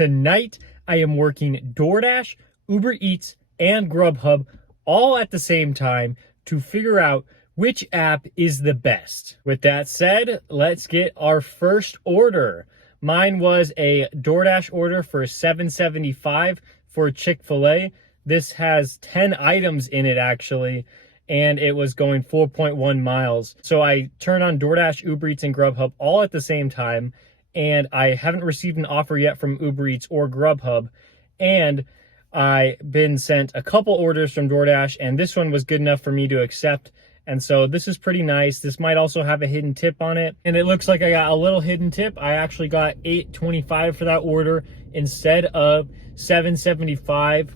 Tonight, I am working DoorDash, Uber Eats, and Grubhub all at the same time to figure out which app is the best. With that said, let's get our first order. Mine was a DoorDash order for $7.75 for Chick-fil-A. This has 10 items in it actually, and it was going 4.1 miles. So I turned on DoorDash, Uber Eats, and Grubhub all at the same time, and I haven't received an offer yet from Uber Eats or Grubhub, and I've been sent a couple orders from DoorDash, and this one was good enough for me to accept. And so this is pretty nice. This might also have a hidden tip on it. And it looks like I got a little hidden tip. I actually got $8.25 for that order instead of $7.75.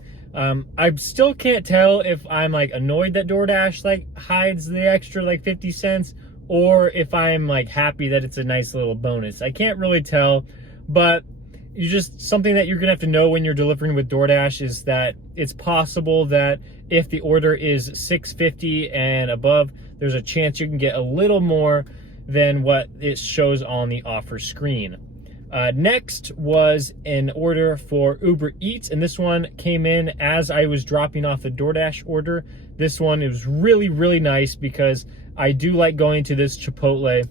I still can't tell if I'm like annoyed that DoorDash like hides the extra like 50 cents or if I'm like happy that it's a nice little bonus. I can't really tell, but you just, something that you're gonna have to know when you're delivering with DoorDash is that it's possible that if the order is $6.50 and above, there's a chance you can get a little more than what it shows on the offer screen. Next was an order for Uber Eats, and this one came in as I was dropping off the DoorDash order. This one is really, really nice because I do like going to this Chipotle,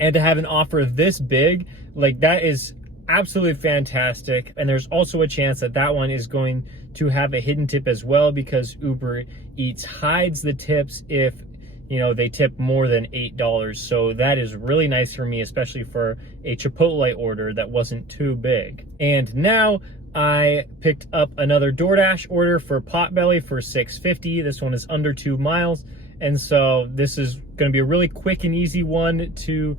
and to have an offer this big, like that is absolutely fantastic. And there's also a chance that that one is going to have a hidden tip as well, because Uber Eats hides the tips if, you know, they tip more than $8. So that is really nice for me, especially for a Chipotle order that wasn't too big. And now I picked up another DoorDash order for Potbelly for $6.50. This one is under 2 miles. And so this is going to be a really quick and easy one to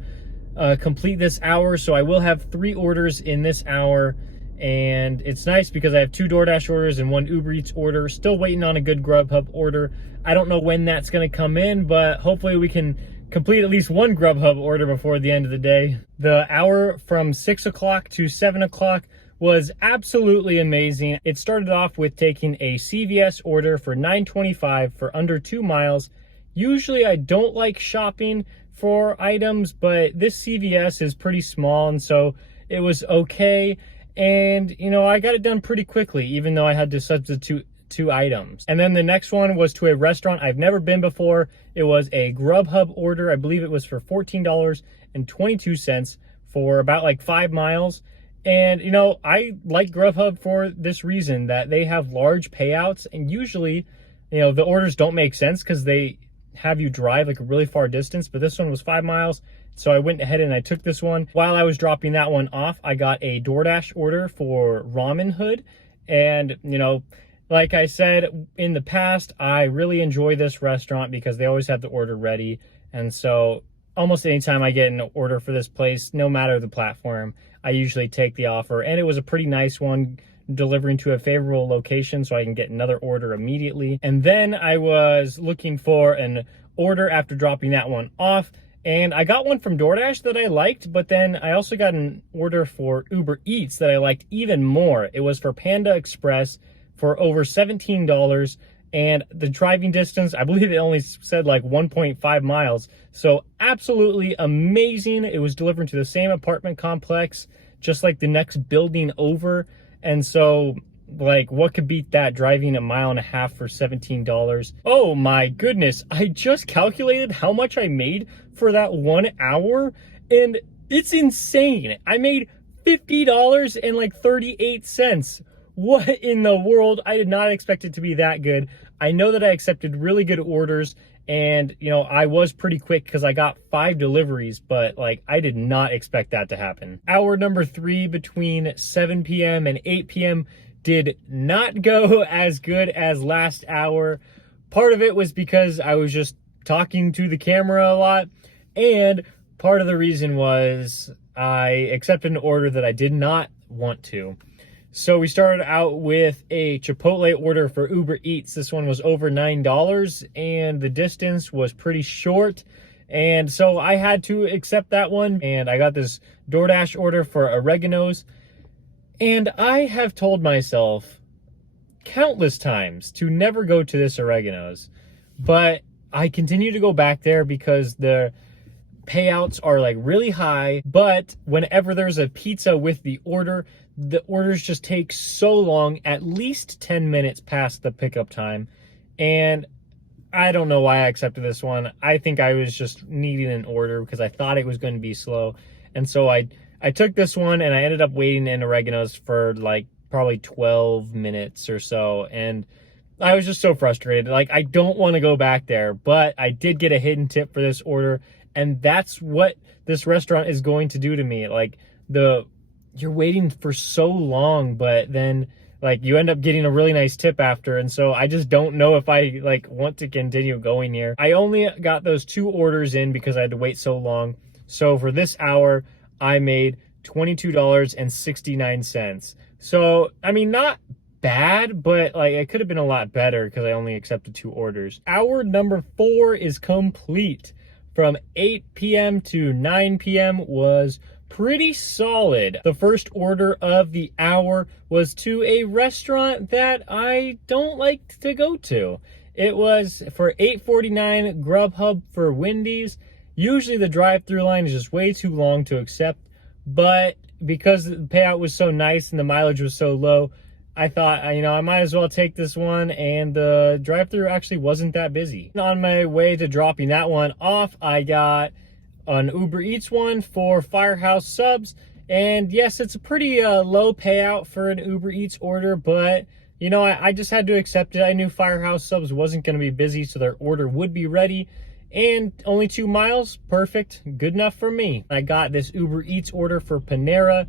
complete this hour. So I will have 3 orders in this hour, and it's nice because I have 2 DoorDash orders and 1 Uber Eats order. Still waiting on a good Grubhub order. I don't know when that's going to come in, but hopefully we can complete at least 1 Grubhub order before the end of the day. The hour from 6 o'clock to 7 o'clock was absolutely amazing. It started off with taking a CVS order for $9.25 for under 2 miles. Usually I don't like shopping for items, but this CVS is pretty small, and so it was okay. And, you know, I got it done pretty quickly, even though I had to substitute 2 items. And then the next one was to a restaurant I've never been before. It was a Grubhub order. I believe it was for $14.22 for about like 5 miles. And, you know, I like Grubhub for this reason, that they have large payouts, and usually, you know, the orders don't make sense because they have you drive like a really far distance, but this one was 5 miles. So I went ahead and I took this one. While I was dropping that one off, I got a DoorDash order for Ramen Hood. And, you know, like I said in the past, I really enjoy this restaurant because they always have the order ready. And so almost anytime I get an order for this place, no matter the platform, I usually take the offer. And it was a pretty nice one, delivering to a favorable location so I can get another order immediately. And then I was looking for an order after dropping that one off, and I got one from DoorDash that I liked, but then I also got an order for Uber Eats that I liked even more. It was for Panda Express for over $17, and the driving distance, I believe it only said like 1.5 miles. So absolutely amazing. It was delivered to the same apartment complex, just like the next building over. And so, like, what could beat that, driving 1.5 miles for $17? Oh my goodness, I just calculated how much I made for that 1 hour, and it's insane. I made $50.38. What in the world? I did not expect it to be that good. I know that I accepted really good orders, and, you know, I was pretty quick because I got 5 deliveries, but, like, I did not expect that to happen. Hour number 3 between 7 p.m. and 8 p.m. did not go as good as last hour. Part of it was because I was just talking to the camera a lot, and part of the reason was I accepted an order that I did not want to. So we started out with a Chipotle order for Uber Eats. This one was over $9, and the distance was pretty short. And so I had to accept that one, and I got this DoorDash order for oreganos. And I have told myself countless times to never go to this oreganos, but I continue to go back there because the payouts are like really high, but whenever there's a pizza with the orders just take so long, at least 10 minutes past the pickup time. And I don't know why I accepted this one. I think I was just needing an order because I thought it was going to be slow. And so I took this one and I ended up waiting in Oregano's for like probably 12 minutes or so. And I was just so frustrated. Like, I don't want to go back there, but I did get a hidden tip for this order. And that's what this restaurant is going to do to me. Like, you're waiting for so long, but then like you end up getting a really nice tip after. And so I just don't know if I like want to continue going here. I only got those 2 orders in because I had to wait so long. So for this hour, I made $22.69. So, I mean, not bad, but like it could have been a lot better because I only accepted 2 orders. Hour number 4 is complete. From 8 p.m. to 9 p.m. was pretty solid. The first order of the hour was to a restaurant that I don't like to go to. It was for $8.49 Grubhub for Wendy's. Usually the drive-through line is just way too long to accept, but because the payout was so nice and the mileage was so low, I thought, I might as well take this one, and the drive-through actually wasn't that busy. On my way to dropping that one off, I got an Uber Eats one for Firehouse subs, and yes, it's a pretty low payout for an Uber Eats order, but I just had to accept it. I knew Firehouse subs wasn't going to be busy, so their order would be ready, and only 2 miles, perfect, good enough for me. I got this Uber Eats order for Panera,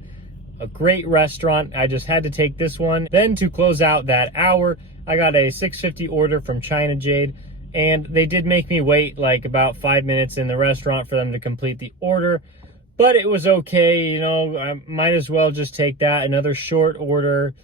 a great restaurant. I just had to take this one. Then to close out that hour, I got a $6.50 order from China Jade, and they did make me wait like about 5 minutes in the restaurant for them to complete the order, but it was okay. I might as well just take that. Another short order.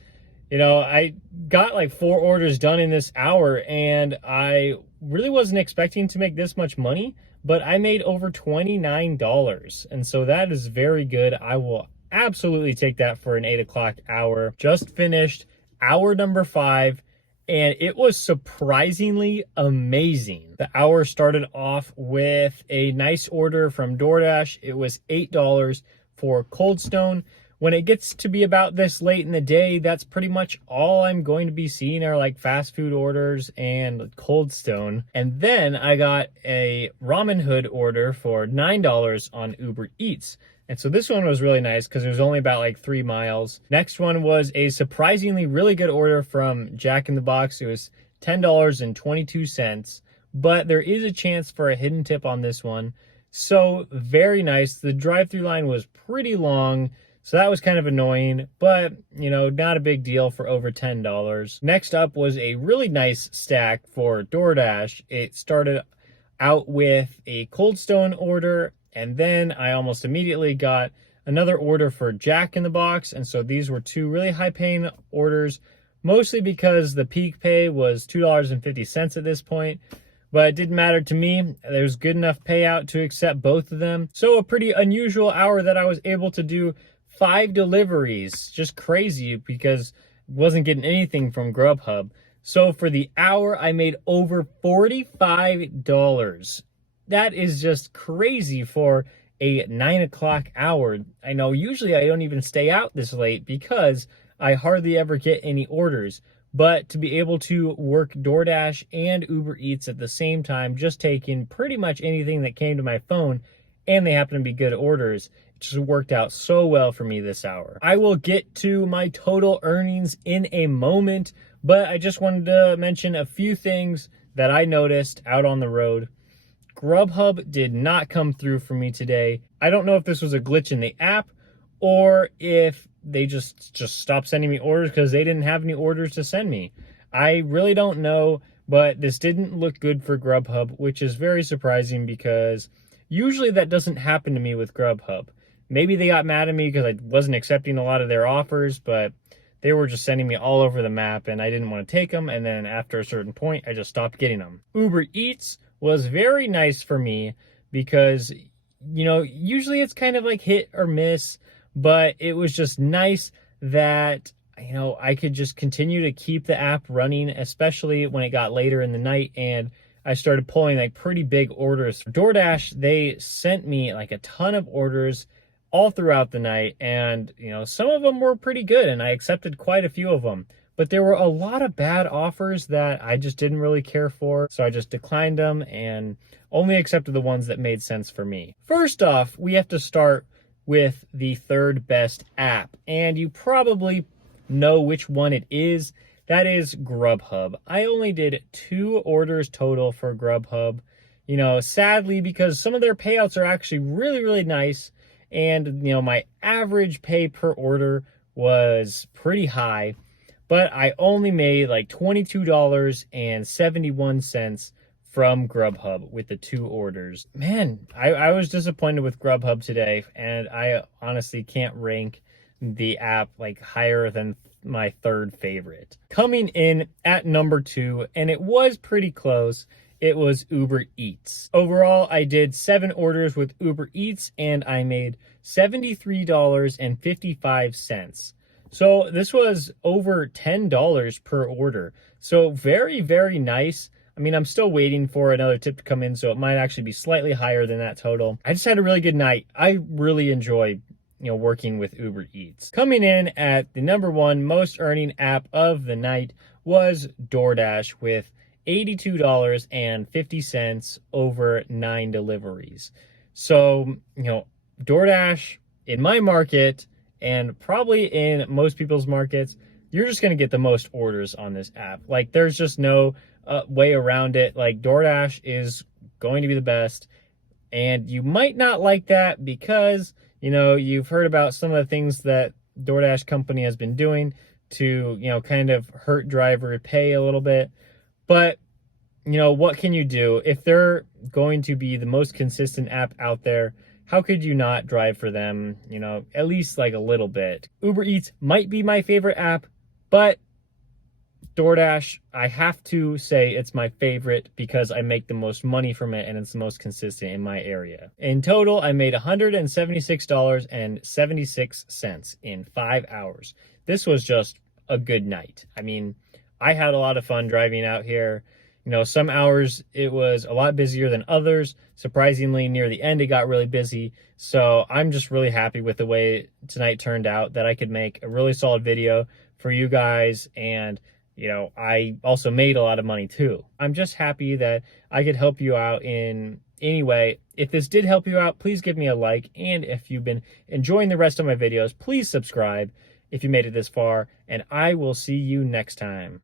I got like 4 orders done in this hour, and I really wasn't expecting to make this much money, but I made over $29, and so that is very good. I will absolutely take that for an 8 o'clock hour. Just finished hour number 5, and it was surprisingly amazing. The hour started off with a nice order from DoorDash. It was $8 for Cold Stone. When it gets to be about this late in the day, that's pretty much all I'm going to be seeing are like fast food orders and Cold Stone. And then I got a Ramen Hood order for $9 on Uber Eats. And so this one was really nice because it was only about like 3 miles. Next one was a surprisingly really good order from Jack in the Box. It was $10.22, but there is a chance for a hidden tip on this one. So very nice. The drive-through line was pretty long, so that was kind of annoying, but not a big deal for over $10. Next up was a really nice stack for DoorDash. It started out with a Cold Stone order, and then I almost immediately got another order for Jack in the Box. And so these were 2 really high paying orders, mostly because the peak pay was $2.50 at this point. But it didn't matter to me. There was good enough payout to accept both of them. So a pretty unusual hour that I was able to do 5 deliveries. Just crazy because I wasn't getting anything from Grubhub. So for the hour, I made over $45. That is just crazy for a 9 o'clock hour. I know usually I don't even stay out this late because I hardly ever get any orders. But to be able to work DoorDash and Uber Eats at the same time, just taking pretty much anything that came to my phone, and they happen to be good orders, it just worked out so well for me this hour. I will get to my total earnings in a moment, but I just wanted to mention a few things that I noticed out on the road. Grubhub did not come through for me today. I don't know if this was a glitch in the app or if they just stopped sending me orders because they didn't have any orders to send me. I really don't know, but this didn't look good for Grubhub, which is very surprising because usually that doesn't happen to me with Grubhub. Maybe they got mad at me because I wasn't accepting a lot of their offers, but they were just sending me all over the map and I didn't want to take them. And then after a certain point, I just stopped getting them. Uber Eats was very nice for me because, usually it's kind of like hit or miss, but it was just nice that, I could just continue to keep the app running, especially when it got later in the night and I started pulling like pretty big orders. DoorDash, they sent me like a ton of orders all throughout the night, and some of them were pretty good and I accepted quite a few of them. But there were a lot of bad offers that I just didn't really care for, so I just declined them and only accepted the ones that made sense for me. First off, we have to start with the third best app, and you probably know which one it is. That is Grubhub. I only did 2 orders total for Grubhub, sadly, because some of their payouts are actually really, really nice, and my average pay per order was pretty high, but I only made like $22.71 from Grubhub with the 2 orders. Man, I was disappointed with Grubhub today, and I honestly can't rank the app like higher than my third favorite. Coming in at number 2, and it was pretty close, it was Uber Eats. Overall, I did 7 orders with Uber Eats, and I made $73.55. So this was over $10 per order. So very, very nice. I mean, I'm still waiting for another tip to come in, so it might actually be slightly higher than that total. I just had a really good night. I really enjoy, working with Uber Eats. Coming in at the number 1 most earning app of the night was DoorDash with $82.50 over 9 deliveries. So, DoorDash in my market, and probably in most people's markets, you're just going to get the most orders on this app. Like, there's just no way around it. Like, DoorDash is going to be the best, and you might not like that because you've heard about some of the things that DoorDash company has been doing to kind of hurt driver pay a little bit. But what can you do? If they're going to be the most consistent app out there, how could you not drive for them, at least like a little bit? Uber Eats might be my favorite app, but DoorDash, I have to say it's my favorite because I make the most money from it and it's the most consistent in my area. In total, I made $176.76 in 5 hours. This was just a good night. I mean, I had a lot of fun driving out here. Some hours it was a lot busier than others. Surprisingly, near the end, it got really busy. So I'm just really happy with the way tonight turned out, that I could make a really solid video for you guys. And, I also made a lot of money too. I'm just happy that I could help you out in any way. If this did help you out, please give me a like. And if you've been enjoying the rest of my videos, please subscribe if you made it this far. And I will see you next time.